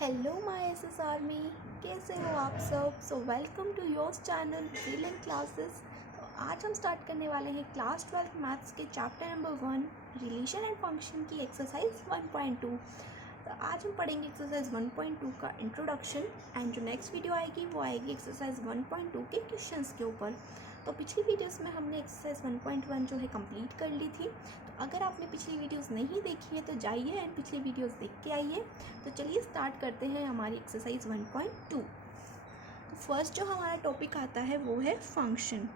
Hello my SS army, कैसे हो आप सब। So welcome to your channel Brilliant Classes. तो आज हम स्टार्ट करने वाले हैं क्लास 12 मैथ्स के chapter number 1 relation and function की एक्सरसाइज 1.2। तो आज हम पढ़ेंगे एक्सरसाइज 1.2 का इंट्रोडक्शन एंड जो नेक्स्ट वीडियो आएगी वो आएगी एक्सरसाइज 1.2 के क्वेश्चंस के ऊपर। तो पिछली वीडियोस में हमने एक्सरसाइज 1.1 जो है कंप्लीट कर ली थी। तो अगर आपने पिछली वीडियोस नहीं देखी है तो जाइए एंड पिछली वीडियोस देख के आइए। तो चलिए स्टार्ट करते हैं हमारी एक्सरसाइज 1.2। तो फर्स्ट जो हमारा टॉपिक आता है वो है फंक्शन।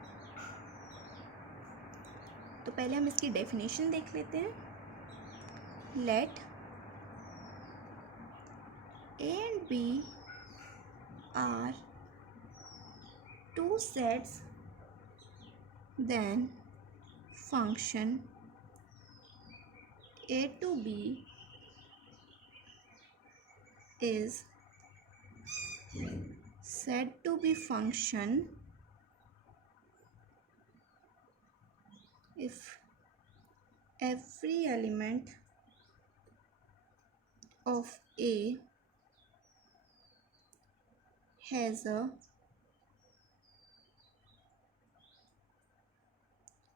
तो पहले हम इसकी डेफिनेशन देख लेते हैं। Let A and B are two sets then function a to b is said to be function if every element of a has a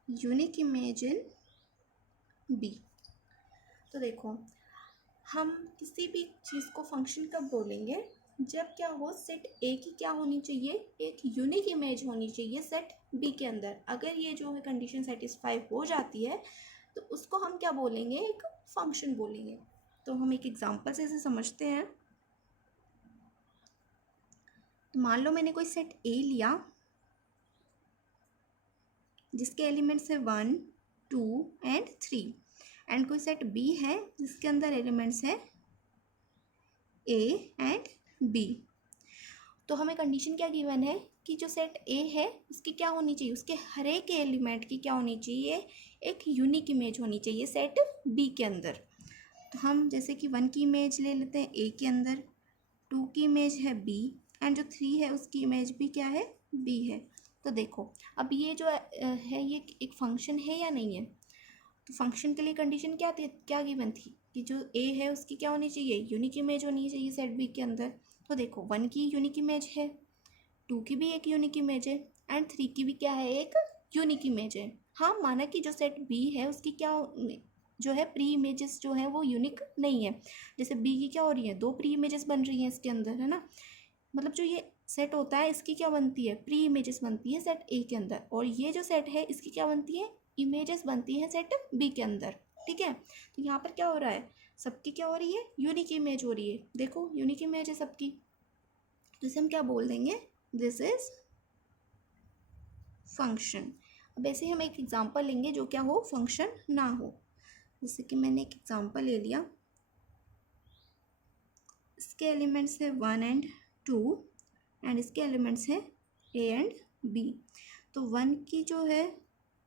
unique image in B. तो देखो, हम किसी भी चीज़ को फंक्शन कब बोलेंगे, जब क्या हो सेट ए की क्या होनी चाहिए, एक यूनिक इमेज होनी चाहिए सेट बी के अंदर। अगर ये जो है कंडीशन सेटिस्फाई हो जाती है तो उसको हम क्या बोलेंगे, एक फंक्शन बोलेंगे। तो हम एक एग्जांपल से इसे समझते हैं। तो मान लो मैंने कोई सेट ए लिया जिसके एलिमेंट्स है 1, 2 एंड 3 एंड कोई सेट बी है जिसके अंदर एलिमेंट्स है ए एंड बी। तो हमें कंडीशन क्या गिवन है कि जो सेट ए है उसकी क्या होनी चाहिए, उसके हर एक एलिमेंट की क्या होनी चाहिए, एक यूनिक इमेज होनी चाहिए सेट बी के अंदर। तो हम जैसे कि 1 की इमेज ले लेते हैं ए के अंदर, 2 की इमेज है बी एंड जो 3 है उसकी इमेज भी क्या है, बी है। तो देखो अब ये जो है ये एक फंक्शन है या नहीं है। तो फंक्शन के लिए कंडीशन क्या थी, क्या गिवन थी कि जो ए है उसकी क्या होनी चाहिए, यूनिक इमेज होनी चाहिए सेट बी के अंदर। तो देखो 1 की यूनिक इमेज है, 2 की भी एक यूनिक इमेज है एंड 3 की भी क्या है, एक यूनिक इमेज है। हाँ, माना कि जो सेट बी है उसकी क्या जो है प्री इमेजेस जो है वो यूनिक नहीं है। जैसे बी की क्या हो रही है, 2 प्री इमेजेस बन रही हैं इसके अंदर, है ना। मतलब जो ये सेट होता है इसकी क्या बनती है, प्री इमेजेस बनती है सेट ए के अंदर, और ये जो सेट है इसकी क्या बनती है, इमेजेस बनती हैं सेट बी के अंदर। ठीक है, तो यहाँ पर क्या हो रहा है, सबकी क्या हो रही है, यूनिक इमेज हो रही है। देखो यूनिक इमेज है सबकी, तो इसे हम क्या बोल देंगे, दिस इज फंक्शन। अब ऐसे हम एक एग्जांपल लेंगे जो क्या हो, फंक्शन ना हो। जैसे कि मैंने एक एग्जांपल ले लिया, इसके एलिमेंट्स है 1 एंड 2 एंड इसके एलिमेंट्स हैं ए एंड बी। तो 1 की जो है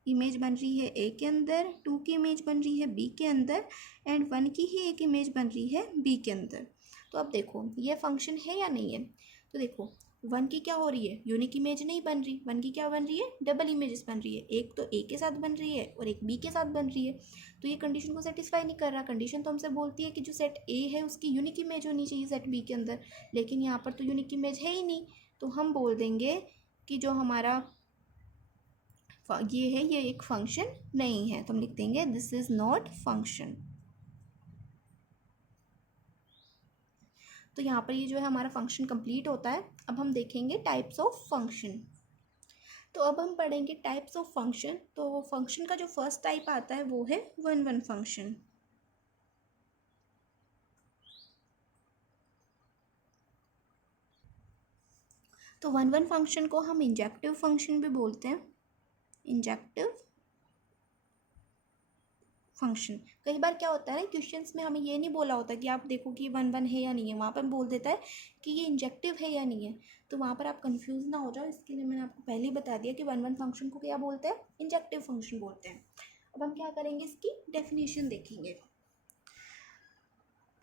इमेज बन रही है ए के अंदर, 2 की इमेज बन रही है बी के अंदर एंड 1 की ही एक इमेज बन रही है बी के अंदर। तो अब देखो ये फंक्शन है या नहीं है। तो देखो 1 की क्या हो रही है, यूनिक इमेज नहीं बन रही, 1 की क्या बन रही है, डबल इमेजेस बन रही है। एक तो ए के साथ बन रही है और एक बी के साथ बन रही है। तो ये कंडीशन को सेटिस्फाई नहीं कर रहा। कंडीशन तो हमसे बोलती है कि जो सेट ए है उसकी यूनिक इमेज होनी चाहिए सेट बी के अंदर, लेकिन यहाँ पर तो यूनिक इमेज है ही नहीं। तो हम बोल देंगे कि जो हमारा ये है ये एक फंक्शन नहीं है। तो हम लिख देंगे दिस इज नॉट फंक्शन। तो यहाँ पर ये जो है हमारा फंक्शन कंप्लीट होता है। अब हम देखेंगे टाइप्स ऑफ फंक्शन। तो अब हम पढ़ेंगे टाइप्स ऑफ फंक्शन। तो फंक्शन का जो फर्स्ट टाइप आता है वो है 1-1 फंक्शन। तो 1-1 फंक्शन को हम इंजेक्टिव फंक्शन भी बोलते हैं, इंजेक्टिव फंक्शन। कई बार क्या होता है ना, क्वेश्चंस में हमें ये नहीं बोला होता कि आप देखो कि 1-1 है या नहीं है, वहाँ पर बोल देता है कि ये इंजेक्टिव है या नहीं है। तो वहाँ पर आप कंफ्यूज ना हो जाओ, इसके लिए मैंने आपको पहले ही बता दिया कि 1-1 फंक्शन को क्या बोलते हैं, इंजेक्टिव फंक्शन बोलते हैं। अब हम क्या करेंगे, इसकी डेफिनेशन देखेंगे।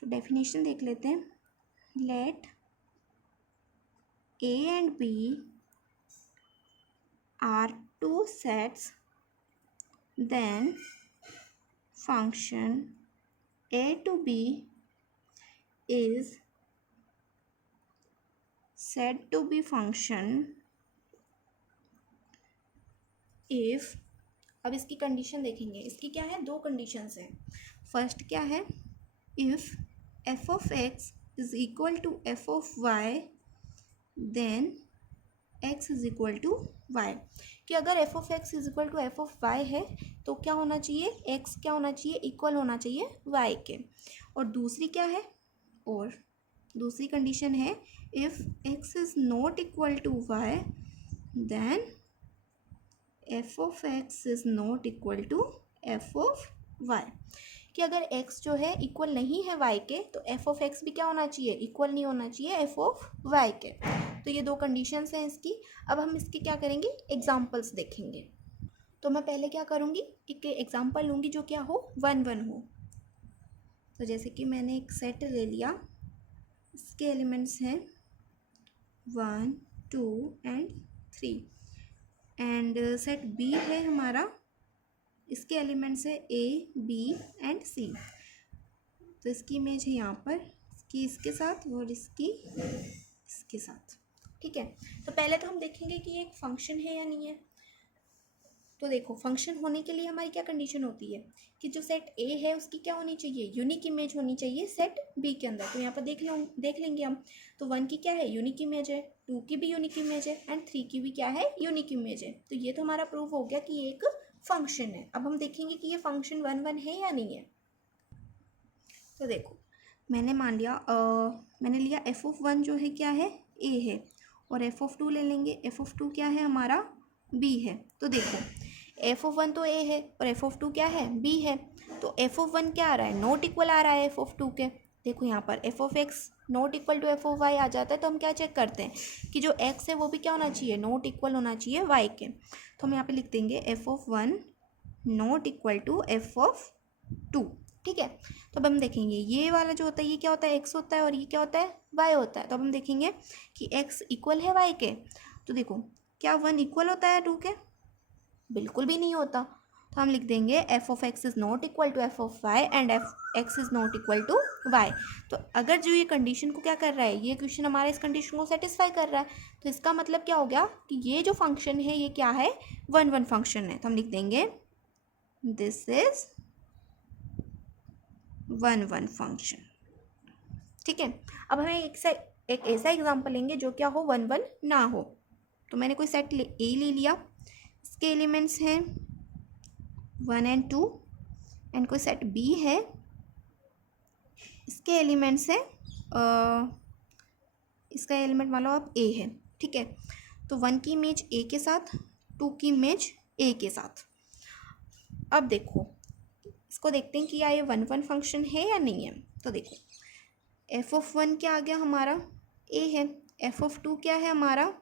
तो डेफिनेशन देख लेते हैं। Let A and B are two sets then function a to b is said to be function if, अब इसकी कंडीशन देखेंगे, इसकी क्या है, दो कंडीशंस हैं. फर्स्ट क्या है, if f of x is equal to F of y then x is equal to y. कि अगर f of x is equal to F of y है तो क्या होना चाहिए, एक्स क्या होना चाहिए, इक्वल होना चाहिए वाई के. और दूसरी क्या है, और दूसरी कंडीशन है if x is not equal to y then f of x is not equal to F of y. कि अगर x जो है इक्वल नहीं है y के तो एफ ऑफ एक्स भी क्या होना चाहिए, इक्वल नहीं होना चाहिए एफ ऑफ y के. तो ये दो कंडीशंस हैं इसकी. अब हम इसके क्या करेंगे, एग्जांपल्स देखेंगे. तो मैं पहले क्या करूँगी, एक एग्जांपल लूँगी जो क्या हो, 1 1 हो. तो जैसे कि मैंने एक सेट ले लिया, इसके एलिमेंट्स हैं 1 2 एंड 3 एंड सेट B है हमारा, इसके एलिमेंट्स है A B एंड C. तो इसकी इमेज है यहाँ पर, इसकी इसके साथ और इसकी इसके साथ. ठीक है, तो पहले तो हम देखेंगे कि ये एक फंक्शन है या नहीं है. तो देखो, फंक्शन होने के लिए हमारी क्या कंडीशन होती है कि जो सेट A है उसकी क्या होनी चाहिए, यूनिक इमेज होनी चाहिए सेट B के अंदर. तो यहाँ पर देख लेंगे हम. तो 1 की क्या है, यूनिक इमेज है, 2 की भी यूनिक इमेज है एंड 3 की भी क्या है, यूनिक इमेज है. तो ये तो हमारा प्रूफ हो गया कि ये एक फंक्शन है. अब हम देखेंगे कि ये फंक्शन 1 1 है या नहीं है. तो देखो, मैंने मान लिया मैंने लिया एफ ऑफ 1 जो है क्या है, A है, और एफ ऑफ 2 ले लेंगे, एफ ऑफ 2 क्या है हमारा, B है. तो देखो, एफ ऑफ 1 तो A है और एफ ऑफ 2 क्या है, B है. तो एफ ऑफ 1 क्या आ रहा है, नॉट इक्वल आ रहा है एफ ऑफ 2 के. देखो यहाँ पर F of X not equal to F of Y आ जाता है. तो हम क्या चेक करते हैं कि जो एक्स है वो भी क्या होना चाहिए, नॉट इक्वल होना चाहिए वाई के. तो हम यहाँ पे लिख देंगे f of 1 not equal to F of 2. ठीक है, तो अब हम देखेंगे ये वाला जो होता है ये क्या होता है, एक्स होता है, और ये क्या होता है, वाई होता है. तो अब हम देखेंगे कि एक्स इक्वल है वाई के. तो देखो, क्या 1 इक्वल होता है 2 के, बिल्कुल भी नहीं होता. तो हम लिख देंगे f of x is not equal to F of y and f x is not equal to y. तो अगर जो ये कंडीशन को क्या कर रहा है, ये क्वेश्चन हमारा इस कंडीशन को सेटिस्फाई कर रहा है, तो इसका मतलब क्या हो गया कि ये जो फंक्शन है ये क्या है, 1 1 फंक्शन है. तो हम लिख देंगे दिस इज 1 1 फंक्शन. ठीक है, अब हमें एक ऐसा एग्जाम्पल लेंगे जो क्या हो, 1 1 ना हो. तो मैंने कोई सेट A ले लिया, इसके एलिमेंट्स हैं 1 एंड 2 एंड कोई सेट B है, इसके एलिमेंट्स हैं इसका एलिमेंट मान लो आप A है. ठीक है, तो 1 की इमेज A के साथ, 2 की इमेज A के साथ. अब देखो, इसको देखते हैं कि क्या ये 1 1 फंक्शन है या नहीं है. तो देखो, एफ ऑफ 1 क्या आ गया हमारा, A है, एफ ऑफ 2 क्या है हमारा,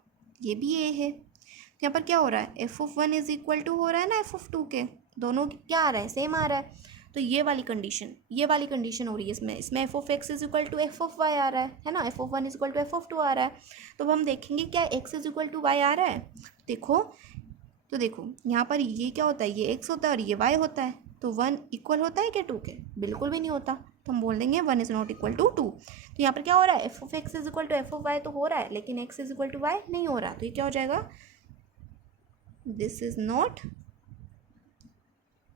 ये भी A है. तो यहाँ पर क्या हो रहा है, f of 1 is equal to हो रहा है ना एफ ऑफ 2 के, दोनों क्या आ रहा है, सेम आ रहा है. तो ये वाली कंडीशन हो रही है इसमें F of x is equal to F of Y आ रहा है ना, F of 1 is equal to F of 2 आ रहा है. तो अब हम देखेंगे क्या X is equal to Y आ रहा है. तो देखो यहाँ पर ये क्या होता है, ये एक्स होता है और ये वाई होता है. तो 1 इक्वल होता है क्या 2 के, बिल्कुल भी नहीं होता. तो हम बोल देंगे 1 इज नॉट इक्वल टू 2. तो यहाँ पर क्या हो रहा है, f of x is equal to F of y तो हो रहा है, लेकिन x is equal to y नहीं हो रहा. तो ये क्या हो जाएगा, दिस इज नॉट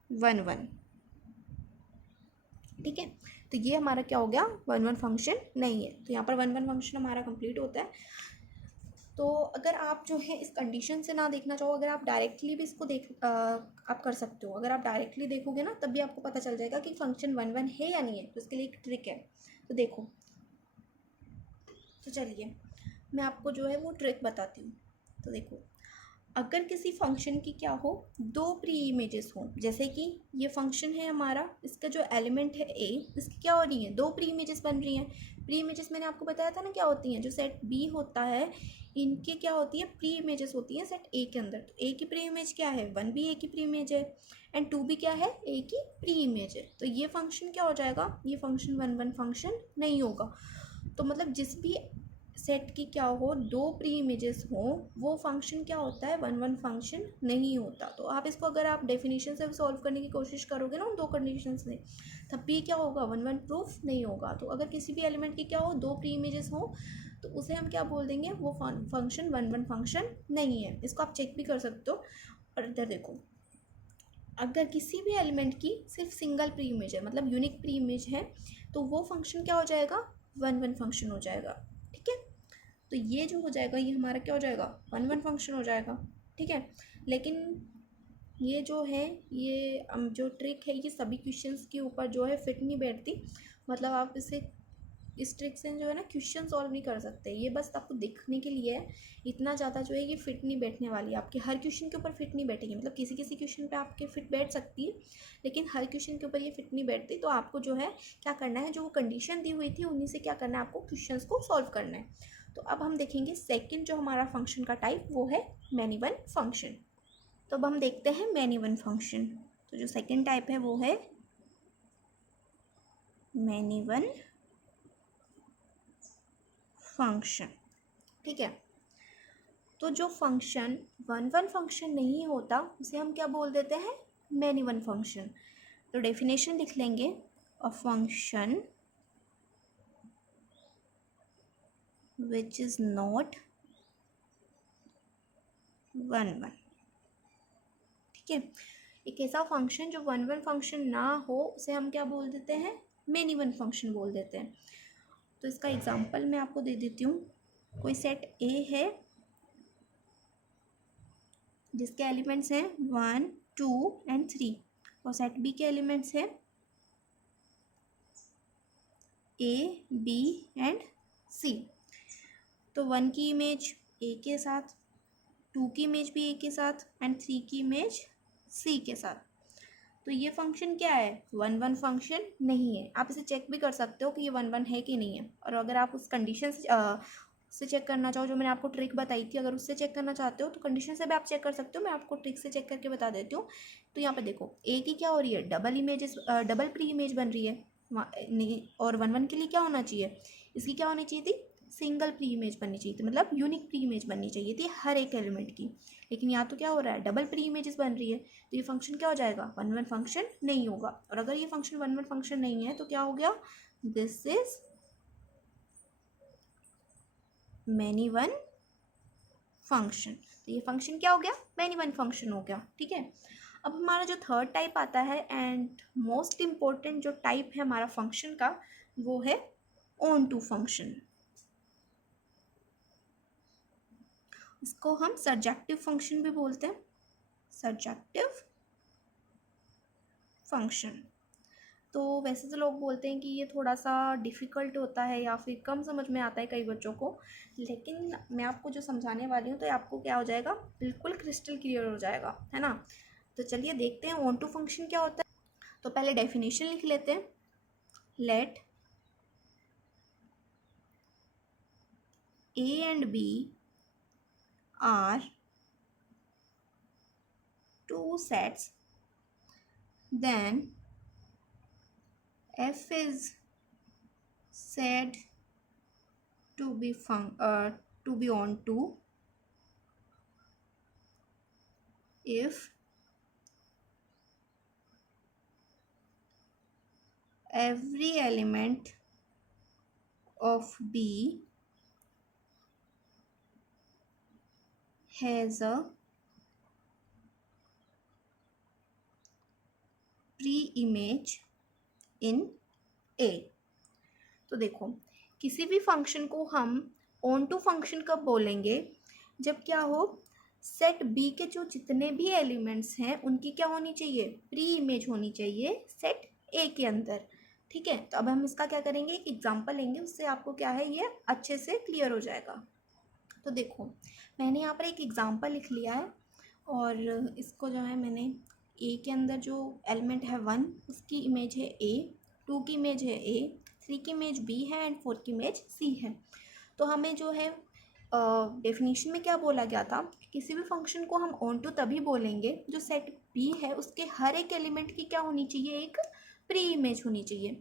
1 1. ठीक है, तो ये हमारा क्या हो गया, 1 1 फंक्शन नहीं है. तो यहाँ पर 1 1 फंक्शन हमारा कंप्लीट होता है. तो अगर आप जो है इस कंडीशन से ना देखना चाहो, अगर आप डायरेक्टली भी इसको आप कर सकते हो. अगर आप डायरेक्टली देखोगे ना तब भी आपको पता चल जाएगा कि फंक्शन 1 1 है या नहीं है. तो इसके लिए एक ट्रिक है. तो देखो, तो चलिए मैं आपको जो है वो ट्रिक बताती हूँ. तो देखो, अगर किसी फंक्शन की क्या हो, 2 प्री इमेजेस हो, जैसे कि ये फंक्शन है हमारा, इसका जो एलिमेंट है A, इसकी क्या हो रही है, 2 प्री इमेजेस बन रही हैं. प्री इमेजेस मैंने आपको बताया था ना क्या होती हैं, जो सेट B होता है इनके क्या होती है, प्री इमेजेस होती हैं सेट A के अंदर. तो A की प्री इमेज क्या है, 1 भी A की प्री इमेज है एंड 2 भी क्या है, A की प्री इमेज है. तो ये फंक्शन क्या हो जाएगा, ये फंक्शन 1 1 फंक्शन नहीं होगा. तो मतलब जिस भी सेट की क्या हो, 2 प्री इमेजेस हो, वो फंक्शन क्या होता है, 1 1 फंक्शन नहीं होता. तो आप इसको अगर आप डेफिनेशन से सॉल्व करने की कोशिश करोगे ना उन 2 कंडीशन से, तब भी क्या होगा, 1 1 प्रूफ नहीं होगा. तो अगर किसी भी एलिमेंट की क्या हो, 2 प्री इमेजेस हो तो उसे हम क्या बोल देंगे, वो फंक्शन वन वन फंक्शन नहीं है। इसको आप चेक भी कर सकते हो। और इधर देखो, अगर किसी भी एलिमेंट की सिर्फ सिंगल प्री इमेज है, मतलब यूनिक प्री इमेज है, तो वो फंक्शन क्या हो जाएगा, वन वन फंक्शन हो जाएगा। ठीक है, तो ये जो हो जाएगा ये हमारा क्या हो जाएगा, वन वन फंक्शन हो जाएगा। ठीक है, लेकिन ये जो है, ये जो ट्रिक है, ये सभी क्वेश्चंस के ऊपर जो है फिट नहीं बैठती। मतलब आप इस ट्रिक से जो है ना क्वेश्चन सॉल्व नहीं कर सकते, ये बस आपको देखने के लिए है। इतना ज़्यादा जो है ये फिट नहीं बैठने वाली है, आपके हर क्वेश्चन के ऊपर फिट नहीं बैठेगी। मतलब किसी किसी क्वेश्चन पे आपके फिट बैठ सकती है, लेकिन हर क्वेश्चन के ऊपर ये फिट नहीं बैठती। तो आपको जो है क्या करना है, जो वो कंडीशन दी हुई थी उन्हीं से क्या करना है, आपको क्वेश्चन को सॉल्व करना है। तो अब हम देखेंगे सेकेंड जो हमारा फंक्शन का टाइप, वो है मैनी वन फंक्शन। तो अब हम देखते हैं मैनी वन फंक्शन। तो जो सेकेंड टाइप है वो है मैनी वन फंक्शन। ठीक है, तो जो फंक्शन वन वन फंक्शन नहीं होता उसे हम क्या बोल देते हैं, मैनी वन फंक्शन। तो डेफिनेशन लिख लेंगे, a function which is not one one. ठीक है, एक ऐसा फंक्शन जो वन वन फंक्शन ना हो उसे हम क्या बोल देते हैं, मैनी वन फंक्शन बोल देते हैं। तो इसका एग्जांपल मैं आपको दे देती हूँ। कोई सेट ए है जिसके एलिमेंट्स हैं 1 2 एंड 3, और सेट बी के एलिमेंट्स हैं ए बी एंड सी। तो 1 की इमेज ए के साथ, 2 की इमेज भी ए के साथ एंड 3 की इमेज सी के साथ। तो ये फंक्शन क्या है, वन वन फंक्शन नहीं है। आप इसे चेक भी कर सकते हो कि ये वन वन है कि नहीं है। और अगर आप उस कंडीशन से चेक करना चाहो, जो मैंने आपको ट्रिक बताई थी, अगर उससे चेक करना चाहते हो तो कंडीशन से भी आप चेक कर सकते हो। मैं आपको ट्रिक से चेक करके बता देती हूँ। तो यहाँ पे देखो, ए की क्या हो रही है, double images, double pre image बन रही है। और वन वन के लिए क्या होना चाहिए, इसकी क्या होनी चाहिए थी, सिंगल प्री इमेज बननी चाहिए थी, मतलब यूनिक प्री इमेज बननी चाहिए थी हर एक एलिमेंट की। लेकिन यहाँ तो क्या हो रहा है, डबल प्री इमेजेस बन रही है। तो ये फंक्शन क्या हो जाएगा, वन वन फंक्शन नहीं होगा। और अगर ये फंक्शन वन वन फंक्शन नहीं है तो क्या हो गया, this is many one function. तो ये फंक्शन क्या हो गया, मैनी वन फंक्शन हो गया। ठीक है, अब हमारा जो थर्ड टाइप आता है एंड मोस्ट इम्पोर्टेंट जो टाइप है हमारा फंक्शन का, वो है ऑन टू फंक्शन। इसको हम सर्जेक्टिव फंक्शन भी बोलते हैं, सर्जेक्टिव फंक्शन। तो वैसे तो लोग बोलते हैं कि ये थोड़ा सा डिफ़िकल्ट होता है या फिर कम समझ में आता है कई बच्चों को, लेकिन मैं आपको जो समझाने वाली हूँ तो आपको क्या हो जाएगा, बिल्कुल क्रिस्टल क्लियर हो जाएगा, है ना। तो चलिए देखते हैं ऑन टू फंक्शन क्या होता है। तो पहले डेफिनेशन लिख लेते हैं, let A and B are two sets, then f is said to be on to if every element of B has a pre-image in A। तो देखो, किसी भी फंक्शन को हम ऑन टू फंक्शन कब बोलेंगे, जब क्या हो, सेट बी के जो जितने भी एलिमेंट्स हैं उनकी क्या होनी चाहिए, प्री इमेज होनी चाहिए सेट ए के अंदर। ठीक है, तो अब हम इसका क्या करेंगे, एक एग्जांपल लेंगे, उससे आपको क्या है ये अच्छे से क्लियर हो जाएगा। तो देखो, मैंने यहाँ पर एक एग्जांपल लिख लिया है, और इसको जो है मैंने ए के अंदर जो एलिमेंट है 1, उसकी इमेज है ए, 2 की इमेज है ए, 3 की इमेज बी है एंड 4 की इमेज सी है। तो हमें जो है डेफिनेशन में क्या बोला गया था, किसी भी फंक्शन को हम ऑन टू तभी बोलेंगे जो सेट बी है उसके हर एक एलिमेंट की क्या होनी चाहिए, एक प्री इमेज होनी चाहिए।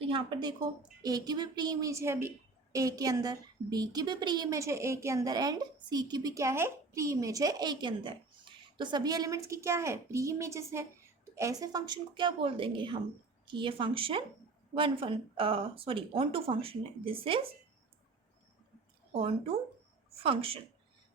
तो यहाँ पर देखो, ए की भी प्री इमेज है बी ए के अंदर, बी की भी प्री इमेज है ए के अंदर, एंड सी की भी क्या है, प्री इमेज है ए के अंदर। तो सभी एलिमेंट्स की क्या है, प्री इमेजेस है। तो ऐसे फंक्शन को क्या बोल देंगे हम, कि ये फंक्शन ऑन टू फंक्शन है, this is onto function.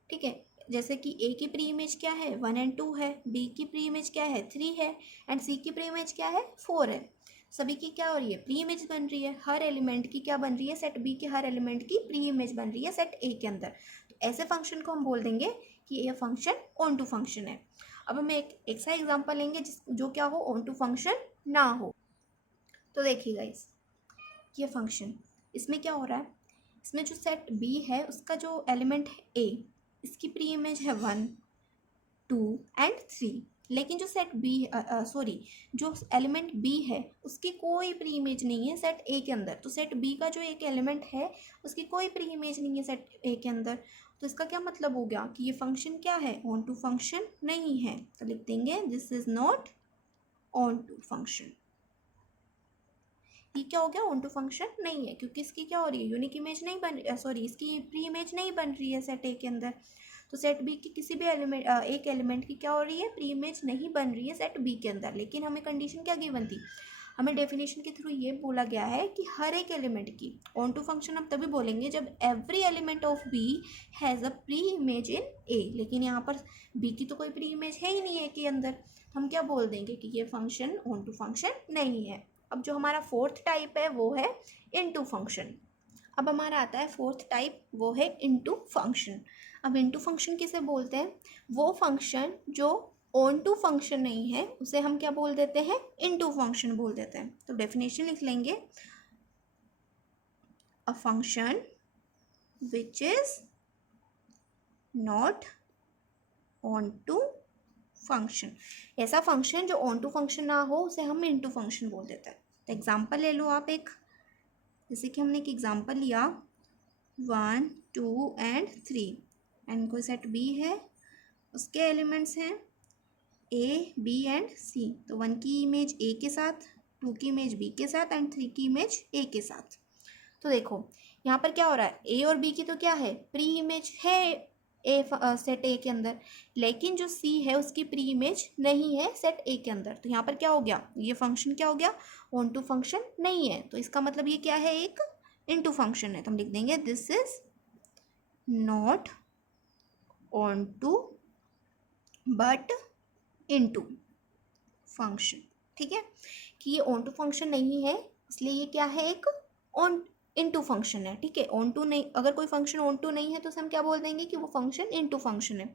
ठीक है, जैसे कि ए की प्री इमेज क्या है 1 एंड 2 है, बी की प्री इमेज क्या है 3 है, एंड सी की प्री इमेज क्या है 4 है। सभी की क्या हो रही है प्री इमेज बन रही है, हर एलिमेंट की क्या बन रही है सेट बी के हर एलिमेंट की प्री इमेज बन रही है सेट ए के अंदर। तो ऐसे फंक्शन को हम बोल देंगे कि ये फंक्शन ऑन टू फंक्शन है। अब हम एक सा एग्जाम्पल लेंगे जो क्या हो ऑन टू फंक्शन ना हो। तो देखिए गाइस, ये फंक्शन इसमें क्या हो रहा है, इसमें जो सेट बी है उसका जो एलिमेंट है ए, इसकी प्री इमेज है 1 2 एंड 3, लेकिन जो सेट बी सॉरी जो एलिमेंट बी है उसकी कोई प्री इमेज नहीं है सेट ए के अंदर। तो सेट बी का जो एक एलिमेंट है उसकी कोई प्री इमेज नहीं है सेट ए के अंदर। तो इसका क्या मतलब हो गया कि ये फंक्शन क्या है ऑन टू फंक्शन नहीं है। तो लिख देंगे this is not onto function. ये क्या हो गया ऑन टू फंक्शन नहीं है, क्योंकि इसकी क्या हो रही है यूनिक इमेज नहीं बन सॉरी इसकी प्री इमेज नहीं बन रही है सेट ए के अंदर। तो सेट बी की किसी भी एलिमेंट एक एलिमेंट की क्या हो रही है प्री इमेज नहीं बन रही है सेट बी के अंदर। लेकिन हमें कंडीशन क्या गिवन थी, हमें डेफिनेशन के थ्रू ये बोला गया है कि हर एक एलिमेंट की ऑन टू फंक्शन हम तभी बोलेंगे जब every element of B has a pre image in A. लेकिन यहाँ पर बी की तो कोई प्री इमेज है ही नहीं ए के अंदर, हम क्या बोल देंगे कि ये फंक्शन ऑन टू फंक्शन नहीं है। अब जो हमारा फोर्थ टाइप है वो है इनटू फंक्शन। अब हमारा आता है फोर्थ टाइप, वो है इनटू फंक्शन। अब इनटू फंक्शन किसे बोलते हैं, वो फंक्शन जो ऑन टू फंक्शन नहीं है उसे हम क्या बोल देते हैं इनटू फंक्शन बोल देते हैं। तो डेफिनेशन लिख लेंगे, a function which is not onto function. ऐसा फंक्शन जो ऑन टू फंक्शन ना हो उसे हम इनटू फंक्शन बोल देते हैं। तो एग्जांपल ले लो आप एक, जैसे कि हमने एक एग्जांपल लिया 1 2 एंड 3 एंड कोई सेट बी है, उसके एलिमेंट्स हैं ए बी एंड सी। तो 1 की इमेज ए के साथ, 2 की इमेज बी के साथ एंड 3 की इमेज ए के साथ। तो देखो यहाँ पर क्या हो रहा है, ए और बी की तो क्या है प्री इमेज है ए सेट ए के अंदर, लेकिन जो सी है उसकी प्री इमेज नहीं है सेट ए के अंदर। तो यहाँ पर क्या हो गया, ये फंक्शन क्या हो गया ऑन टू फंक्शन नहीं है। तो इसका मतलब ये क्या है एक इनटू फंक्शन है। तो हम लिख देंगे this is not onto but into function. ठीक है, कि ये ऑन टू फंक्शन नहीं है इसलिए ये क्या है एक ऑन इनटू फंक्शन है। ठीक है, ऑन टू नहीं, अगर कोई फंक्शन ऑन टू नहीं है तो हम क्या बोल देंगे कि वो फंक्शन इनटू फंक्शन है।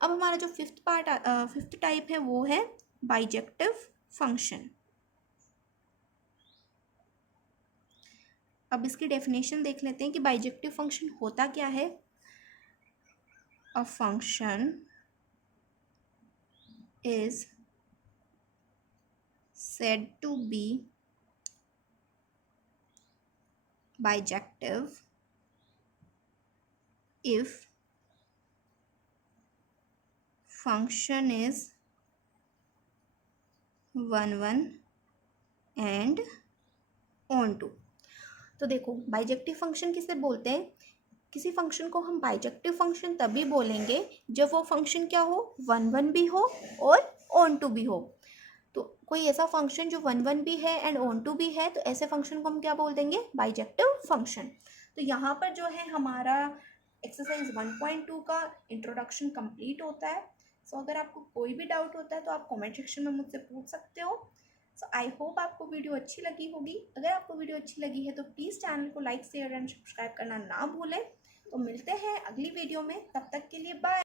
अब हमारा जो फिफ्थ टाइप है वो है बाइजेक्टिव फंक्शन। अब इसकी डेफिनेशन देख लेते हैं कि बाइजेक्टिव फंक्शन होता क्या है। A function is said to be bijective if function is 1 1 and on to। तो देखो बाइजेक्टिव फंक्शन किसे बोलते हैं, किसी फंक्शन को हम बाइजेक्टिव फंक्शन तभी बोलेंगे जब वो फंक्शन क्या हो 1 1 भी हो और ऑन टू भी हो। तो कोई ऐसा फंक्शन जो 1 1 भी है एंड ऑन टू भी है, तो ऐसे फंक्शन को हम क्या बोल देंगे बाइजेक्टिव फंक्शन। तो यहाँ पर जो है हमारा एक्सरसाइज 1.2 का इंट्रोडक्शन कंप्लीट होता है। सो अगर आपको कोई भी डाउट होता है तो आप कमेंट सेक्शन में मुझसे पूछ सकते हो। सो आई होप आपको वीडियो अच्छी लगी होगी। अगर आपको वीडियो अच्छी लगी है तो प्लीज़ चैनल को लाइक शेयर एंड सब्सक्राइब करना ना भूलें। तो मिलते हैं अगली वीडियो में, तब तक के लिए बाय।